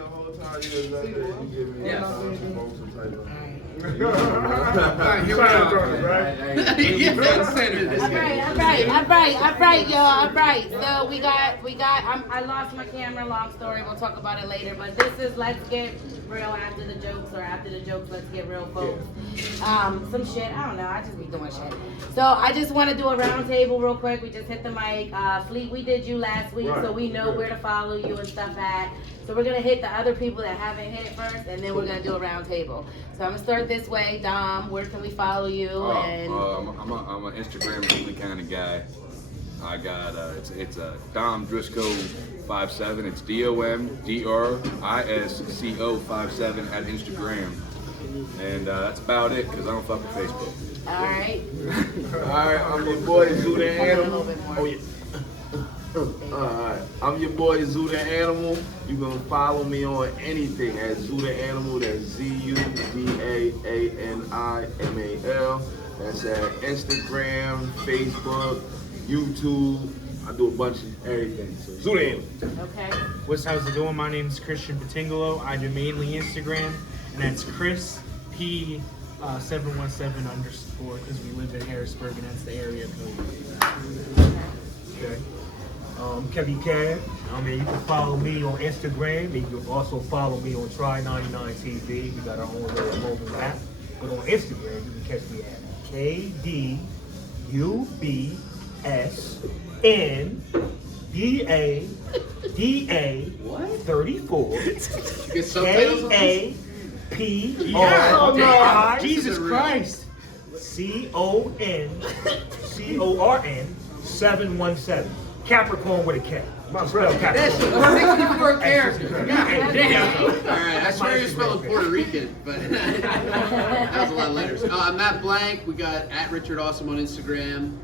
the whole time you was up there, you give me Yeah. some type of. Alright, here we All right, y'all. All right. So I lost my camera. Long story. We'll talk about it later. But this is Let's Get Real after the jokes, or after the jokes, Let's Get Real, folks. Some shit. I don't know. I just be doing shit. So I just want to do a round table real quick. We just hit the mic. Fleet, we did you last week, so we know where to follow you and stuff at. So we're gonna hit the other people that haven't hit it first, and then we're gonna do a round table. So I'm gonna start this way. Dom, where can we follow you? I'm an Instagram only kind of guy. I got it's Dom Driscoll 57. It's DOMDRISCO 57 at Instagram, and that's about it because I don't fuck with Facebook. All right. Alright, I'm your boy Zoo the A Animal. little bit more. Oh yeah. Alright, I'm your boy Zoo the Animal. You can follow me on anything at Zoo the Animal. That's ZUDAANIMAL. That's at Instagram, Facebook, YouTube. I do a bunch of everything. So Zoo the Animal. Okay. How's it going? My name is Christian Patingolo. I do mainly Instagram, and that's Chris P 717 _ because we live in Harrisburg, and that's the area code. Okay. Kevin Cab. I mean, you can follow me on Instagram. You can also follow me on Try 99 TV. We got our own little mobile app. But on Instagram, you can catch me at KDUBSNDADA34. Get subtitles on this? KAPR. Jesus Christ. CONCORN 717. Capricorn with a K. My brother That's Capricorn. 64 characters. God damn. Alright, I swear you're spelling Puerto Rican, but that was a lot of letters. I'm Matt Blank. We got at Richard Awesome on Instagram.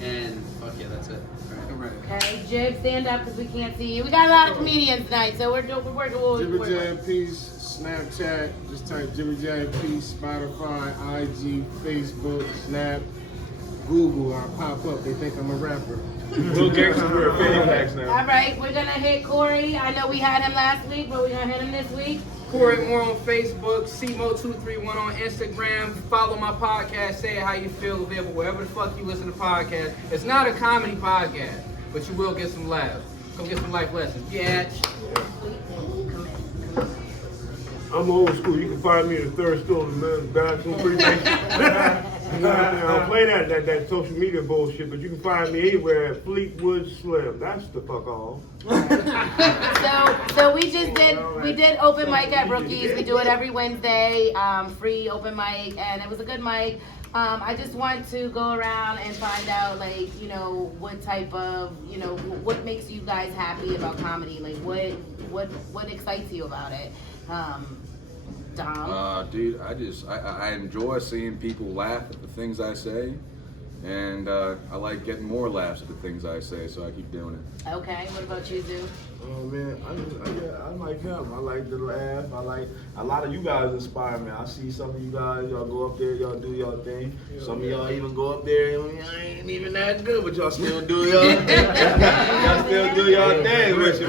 And fuck yeah, that's it. All right. Okay, Jib, stand up because we can't see you. We got a lot of comedians tonight, so we're working. Jibber Jam Peace, Snapchat, just type Jibber Jam Peace, Spotify, IG, Facebook, Snap, Google. I pop up, they think I'm a rapper. Little gangster, we're fanny packs now. All right, we're gonna hit Corey. I know we had him last week, but we're gonna hit him this week. Corey Moore on Facebook, CMO231 on Instagram. Follow my podcast, Say It How You Feel, available wherever the fuck you listen to podcasts. It's not a comedy podcast, but you will get some laughs. Come get some life lessons. Yeah. I'm old school. You can find me in the third store in the men's bathroom pretty much. I don't play that social media bullshit, but you can find me anywhere at Fleetwood Slim. That's the fuck all. So we did open mic at Rookies. We do it every Wednesday, free open mic, and it was a good mic. I just want to go around and find out, like, you know, what type of, you know, what makes you guys happy about comedy? Like, what excites you about it? Dom? Dude, I enjoy seeing people laugh at the things I say, and I like getting more laughs at the things I say, so I keep doing it. Okay, what about you, Zoo? Oh man, I like him. I like to laugh. I like a lot of you guys inspire me. I see some of you guys, y'all go up there, y'all do your thing. Some of y'all even go up there and I ain't even that good, but y'all still do y'all thing. Y'all still do y'all thing. But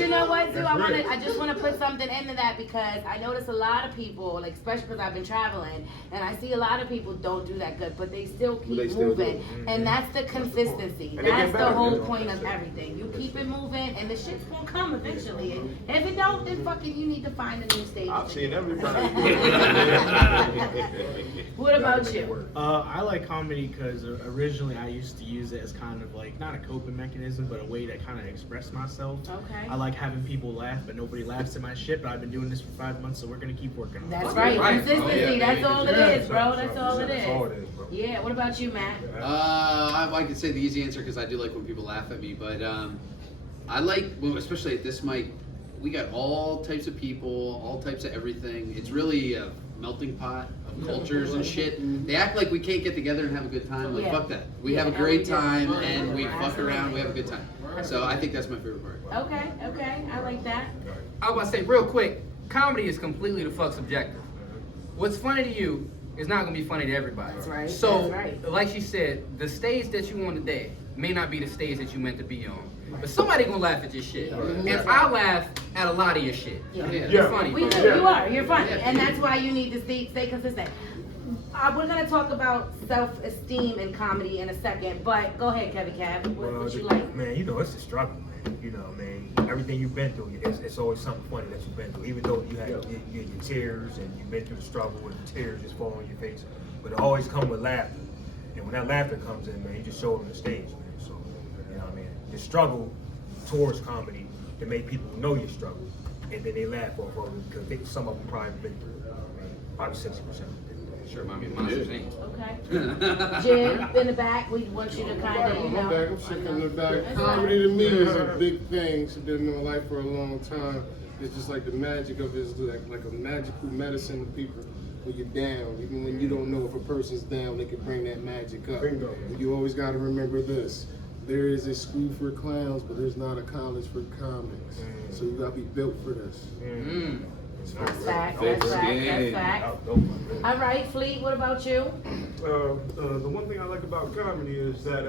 you know what, Zoo? I just want to put something into that because I notice a lot of people, like especially because I've been traveling, and I see a lot of people don't do that good, but they still keep moving, and that's the consistency. That's the whole point of everything. You keep it moving, and the shit's gonna come eventually. And if it don't, then fucking you need to find a new stage. I've seen everybody. What about you? I like comedy because originally I used to use it as kind of like, not a coping mechanism, but a way to kind of express myself. Okay. I like having people laugh, but nobody laughs at my shit, but I've been doing this for 5 months, so we're going to keep working on it. That's right. Consistency. That's all it is, bro. That's all it That's all it is. is, bro. Yeah. What about you, Matt? I could say the easy answer because I do like when people laugh at me, but I like, well, especially at this mic, we got all types of people, all types of everything. It's really a melting pot of cultures and shit. They act like we can't get together and have a good time. Like, fuck that. We have a great time and we fuck around, we have a good time. So I think that's my favorite part. Okay. I like that. I was about to say real quick, comedy is completely the fuck subjective. What's funny to you is not gonna be funny to everybody. That's right. So, That's right. like she said, the stage that you on today may not be the stage that you meant to be on. but somebody gonna laugh at your shit. And I laugh at a lot of your shit. Yeah. You're funny. We do. You are. You're funny, and that's why you need to stay consistent. We're gonna talk about self-esteem and comedy in a second, but go ahead, Kevin Cab. What you like? Man, you know, it's a struggle, man. You know, man, everything you've been through, it's always something funny that you've been through. Even though you had your tears and you've been through the struggle and the tears just fall on your face, but it always comes with laughter. And when that laughter comes in, man, you just show it on the stage, man. So, you know what I mean? The struggle towards comedy to make people know your struggle, and then they laugh off of it because some of them probably been through it. I mean, probably 60%. Sure, mommy, Monsters Inc. Okay. Jim, in the back, we want you to kind of, you know. I'm back. I'm sitting in the back. Comedy to me is a big thing. It's been in my life for a long time. It's just like the magic of it is like a magical medicine to people when you're down. Even when you don't know if a person's down, they can bring that magic up. Bingo. You always got to remember this. There is a school for clowns, but there's not a college for comics. So you got to be built for this. That's fact. That's fact. That's fact. All right, Fleet, what about you? The one thing I like about comedy is that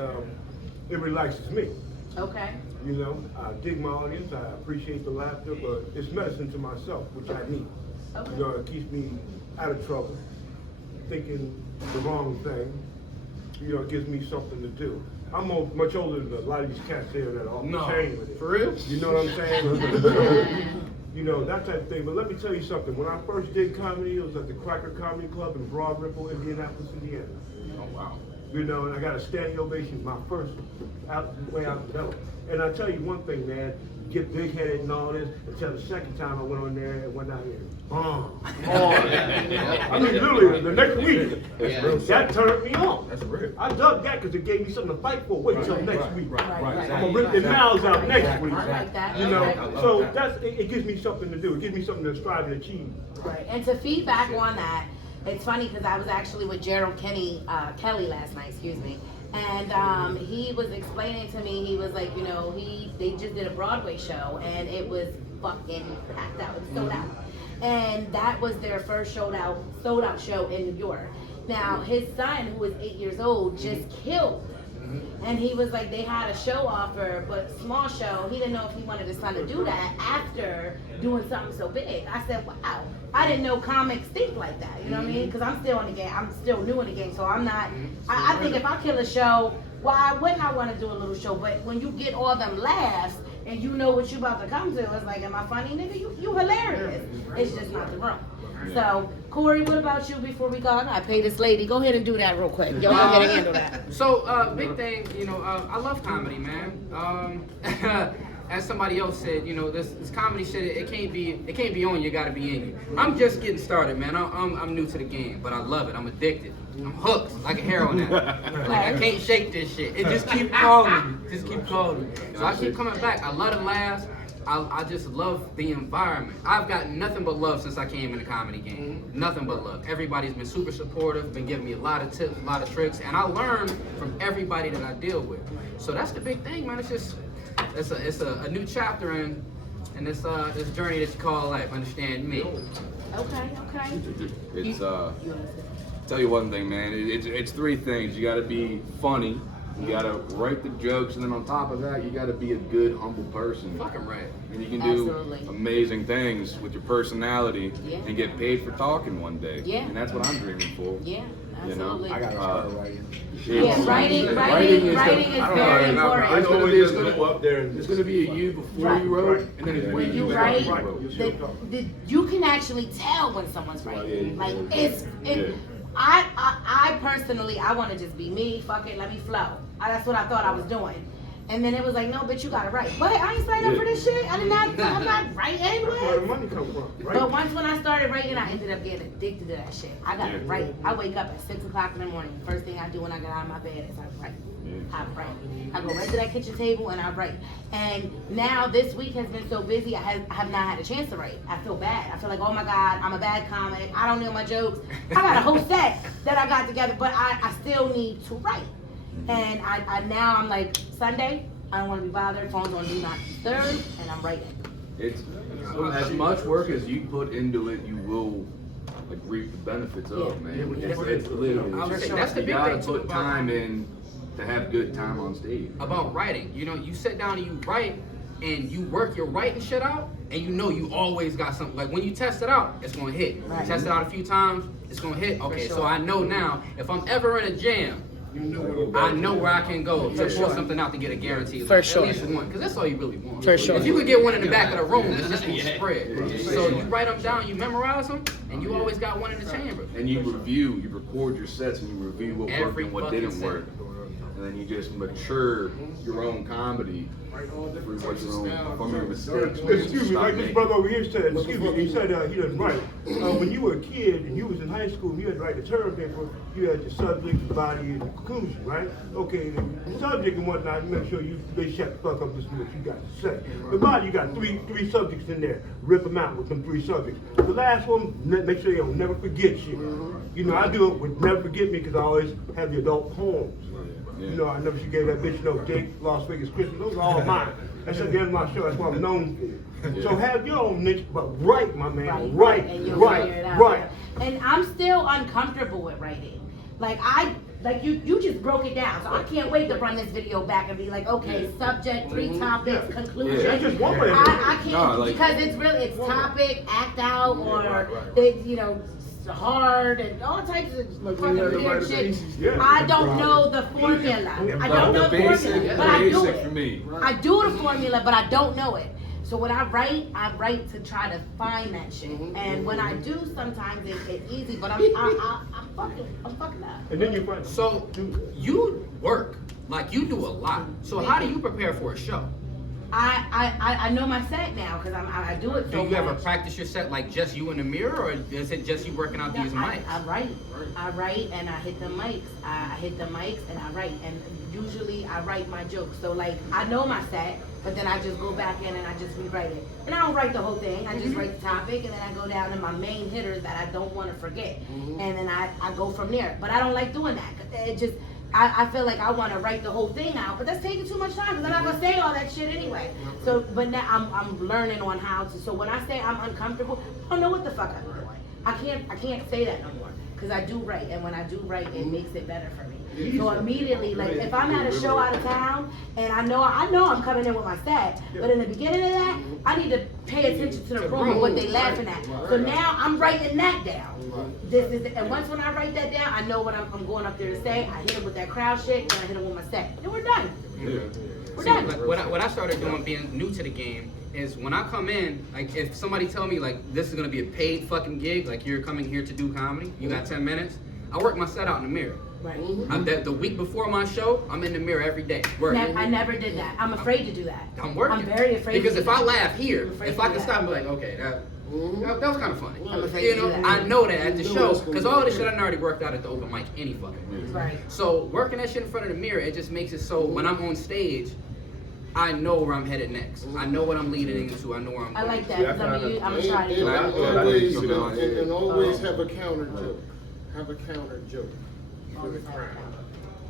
it relaxes me. Okay. You know, I dig my audience, I appreciate the laughter, but it's medicine to myself, which I need. Okay. You know, it keeps me out of trouble, thinking the wrong thing. You know, it gives me something to do. I'm much older than a lot of these cats here that are off the chain with it. For real? You know what I'm saying? You know, that type of thing. But let me tell you something. When I first did comedy, it was at the Cracker Comedy Club in Broad Ripple, Indianapolis, Indiana. Oh wow. You know, and I got a standing ovation, my first way out the door. And I tell you one thing, man, get big-headed and all this, until the second time I went on there and went out here. I mean, literally, the next week, that turned me on. That's real. I dug that because it gave me something to fight for. Wait till next week. Right. I'm gonna rip their mouths out next week. I like that. You know, Okay. so it gives me something to do. It gives me something to strive to achieve. Right. And to feedback on that, it's funny because I was actually with Gerald Kelly last night, excuse me. And he was explaining to me, he was like, you know, they just did a Broadway show and it was fucking packed out, it was sold out. And that was their first sold out show in New York. Now his son, who was 8 years old, just killed. And he was like, they had a show offer, but small show. He didn't know if he wanted his son to do that after doing something so big. I said, wow, I didn't know comics think like that. You know what I mean? Because I'm still in the game. I'm still new in the game, so I'm not. I think if I kill a show, why wouldn't I want to do a little show? But when you get all them laughs and you know what you about to come to, it's like, am I funny, nigga? You hilarious. It's just not the room. So, Corey, what about you before we go? I gotta pay this lady. Go ahead and do that real quick. Y'all go ahead and handle that. So, big thing, you know, I love comedy, man. As somebody else said, you know, this comedy shit, it can't be on you, it gotta be in you. I'm just getting started, man. I'm new to the game, but I love it. I'm addicted. I'm hooked like a heroin addict. Like, I can't shake this shit. It just keep calling me. Just keep calling me. So I keep coming back. I love the laughs. I just love the environment. I've got nothing but love since I came in the comedy game. Nothing but love. Everybody's been super supportive, been giving me a lot of tips, a lot of tricks, and I learn from everybody that I deal with. So that's the big thing, man. It's a new chapter in this journey that you call life. Understand me. Okay. It's tell you one thing, man. It's three things. You got to be funny. You gotta write the jokes, and then on top of that, you gotta be a good, humble person. Fucking right. And you can Absolutely. do amazing things with your personality and get paid for talking one day. Yeah. And that's what I'm dreaming for. Yeah, You know? absolutely. I gotta start writing. Yeah, writing is very important. I know it's gonna go up there and It's gonna be a you before Right. you wrote, and then it's When you after write, wrote. you can actually tell when someone's writing. Like I personally, I want to just be me. Fuck it, let me flow. That's what I thought I was doing. And then it was like, no, bitch, you gotta write. But I ain't signed up for this shit. I'm not writing Where the anyway. money come from, right? But once when I started writing, I ended up getting addicted to that shit. I gotta write. I wake up at 6 o'clock in the morning. First thing I do when I get out of my bed is I write. I write. I go right to that kitchen table and I write. And now this week has been so busy, I have not had a chance to write. I feel bad. I feel like, oh my God, I'm a bad comic. I don't know my jokes. I got a whole set that I got together, but I still need to write. And I now I'm like, Sunday, I don't want to be bothered. Phone's on do not disturb, and I'm writing. It's as much work as you put into it, you will reap the benefits of, man. It's literally. I would say that's the You big gotta thing too put about time in to have good time on stage. About writing. You know, you sit down and you write and you work your writing shit out, and you know you always got something. Like when you test it out, it's gonna hit. Right. Test it out a few times, it's gonna hit. Okay, so I know now if I'm ever in a jam, You know what I know where I can go to pull something out to get a guarantee. For Like, sure. At least one, because that's all you really want. For sure. If you could get one in the back of the room, it's just gonna spread. So you write them down, you memorize them, and you always got one in the chamber. And you record your sets and you review what worked Every and what fucking didn't set. work. And then you just mature your own comedy through what your own from your mistakes. Excuse me, like this Stop brother over here said, excuse me, he said he doesn't write. When you were a kid and you was in high school, you had to write the term paper, you had your subject, the body, and the conclusion, right? Okay, the subject and whatnot, you make sure they shut the fuck up, listen to what you got to say. The body, you got three subjects in there, rip them out with them 3 subjects. The last one, make sure you don't never forget shit. You know, I do it with Never Forget Me because I always have the adult poems. You know, I never she gave that bitch no dick, Las Vegas Christmas. Those are all mine. That's at the end of my show. That's what I'm known for. So have your own niche, but write, my man. Write. And you'll figure it out. And I'm still uncomfortable with writing. Like you just broke it down. So I can't wait to run this video back and be like, okay, subject, 3 topics, conclusion. That's just one way. I can't No, like- because it's topic, act out, or they, you know, hard and all types of fucking weird shit. Yeah. I don't know the formula. I don't know the formula, but I do basic for me. it. I do the formula, but I don't know it. So when I write to try to find that shit. And when I do, sometimes it's easy, but I'm fucking up. And then you find So you work, like you do a lot. So how do you prepare for a show? I know my set now because I do it so Do you ever much. practice your set like just you in the mirror, or is it just you working out these mics? I write and I hit the mics. I hit the mics and I write. And usually I write my jokes. So like I know my set, but then I just go back in and I just rewrite it. And I don't write the whole thing. I just write the topic and then I go down to my main hitters that I don't want to forget. And then I go from there. But I don't like doing that. 'Cause it just I feel like I want to write the whole thing out, but that's taking too much time because I'm not gonna say all that shit anyway. So, but now I'm learning on how to. So when I say I'm uncomfortable, I don't know what the fuck I'm doing. I can't say that no more because I do write, and when I do write, it makes it better for me. So immediately, like if I'm at a show out of town and I know I'm coming in with my set, but in the beginning of that, I need to pay attention to the room and what they laughing at. So now I'm writing that down. This is and once when I write that down, I know what I'm going up there to say. I hit them with that crowd shit, and I hit them with my set. And we're done. We're See, done. like, what I started doing being new to the game is when I come in, like if somebody tell me like this is gonna be a paid fucking gig, like you're coming here to do comedy, you got 10 minutes, I work my set out in the mirror. Right. The week before my show, I'm in the mirror every day working. I never did that. I'm afraid to do that. I'm working. I'm very afraid because to if do I that. laugh here, I'm afraid if to I do can that. stop and be like, okay, that was kind of funny. I'm afraid You to know, do that. I know that at the show because all this shit I already worked out at the open mic any fucking way. Right. So working that shit in front of the mirror, it just makes it so when I'm on stage, I know where I'm headed next. I know what I'm leading into. I know where I'm I going. like that because I'm gonna try to do And that. always, Come on. and always have a counter joke. Have a counter joke for the crowd.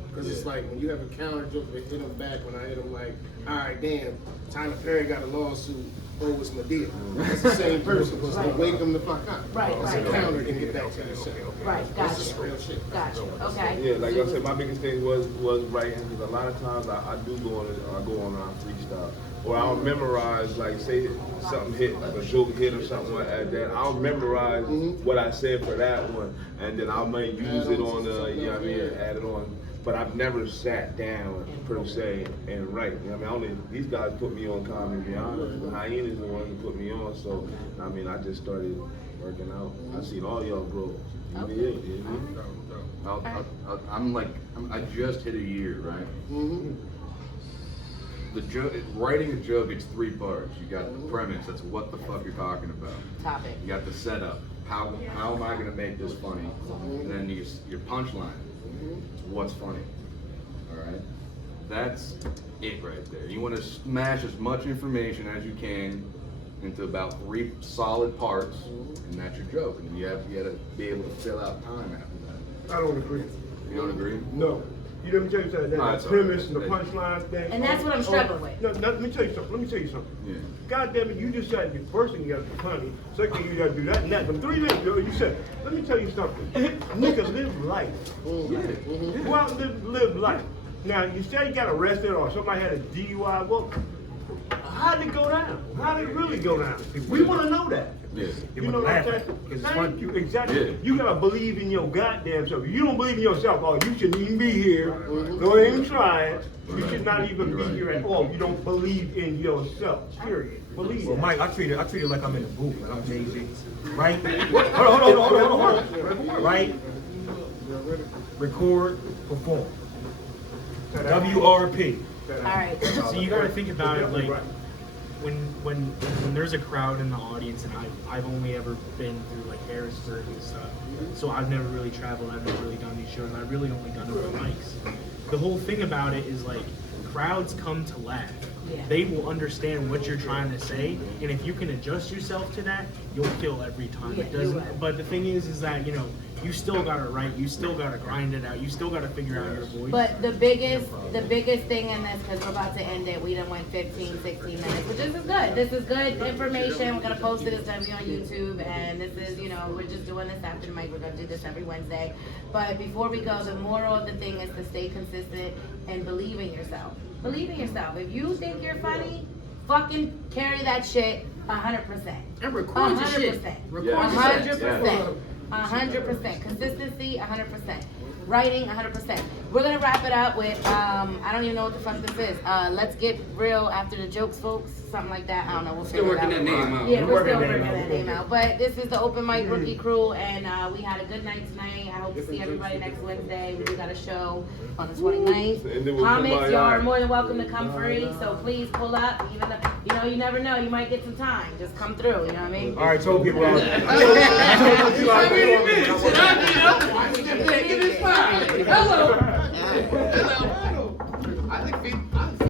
Because it's like when you have a counter joke, they hit them back. When I hit them like, all right, damn, Tyler Perry got a lawsuit. Oh, it's Medea. It's the same person. Just like wake them the fuck up. Right, It's right. a counter to get back to the show. Right, That's just gotcha. real shit. Gotcha. Okay. Yeah, like I said, my biggest thing was writing because a lot of times I do go on freestyle, or I'll memorize, like say something hit, like a joke hit or something like that. I'll memorize what I said for that one, and then I might use it on the, you know what I mean, add it on. But I've never sat down per se and write. You know what I mean, these guys put me on Comedy, to be honest. The Hyenas the ones who put me on, so I mean, I just started working out. I've seen all y'all grow. Okay. I just hit a year, right? Mm-hmm. Writing a joke, it's 3 parts. You got the premise, that's what the fuck you're talking about. Topic. You got the setup, how am I gonna make this funny? And then your punchline, it's what's funny. All right, that's it right there. You want to smash as much information as you can into about 3 solid parts, and that's your joke. And you gotta be able to fill out time after that. I don't agree. You don't agree? No. You let me tell you something. No, That it's all right. premise and the punchline thing. And that's what I'm struggling with. No, let me tell you something. Yeah. God damn it, you just said the first thing you gotta do funny, second thing you gotta do that and that. Them 3 things, you said, let me tell you something. Nigga, live life. Go out and live life. Now, you say you got arrested or somebody had a DUI. Well, how did it go down? How did it really go down? We want to know that. Yeah. You know what I'm saying? Because it's Thank fun. you. Exactly. Yeah. You gotta believe in your goddamn self. If you don't believe in yourself, oh, you shouldn't even be here. Don't even try it. You should not even be here at all. You don't believe in yourself. Period. Believe Well, that. Mike, I treat it like I'm in the booth, like I'm Jay-Z. Right? Hold on. Right? Record, perform. WRP. All right. So you got to think about it like when there's a crowd in the audience, and I've only ever been through like Harrisburg and stuff, so I've never really traveled. I've never really done these shows. I've really only done open mics. The whole thing about it is like crowds come to laugh. Yeah. They will understand what you're trying to say, and if you can adjust yourself to that, you'll kill every time. Yeah, It you doesn't. will. But the thing is that you still gotta write. You still gotta grind it out. You still gotta figure out your voice. But the biggest thing in this, because we're about to end it, we done went 15, 16 minutes, but this is good. This is good information. We're gonna post it. It's gonna be on YouTube, and this is, we're just doing this after the mic. We're gonna do this every Wednesday. But before we go, the moral of the thing is to stay consistent and believe in yourself. Believe in yourself. If you think you're funny, fucking carry that shit 100%. And record your shit. 100%. Record your shit. 100%. 100%. Consistency, 100%. Writing, 100%. We're gonna wrap it up with I don't even know what the fuck this is. Let's get real after the jokes, folks. Something like that. I don't know. We'll Still figure it working out. that name out. Yeah, we're still working that name out. But this is the Open Mic Rookie Crew, and we had a good night tonight. I hope to see everybody next Wednesday. We do got a show on the 29th. And then we'll come Comments, by y'all are y'all. more than welcome to come free. So please pull up. Even if, you never know. You might get some time. Just come through. You know what I mean? All right, told people. Hello.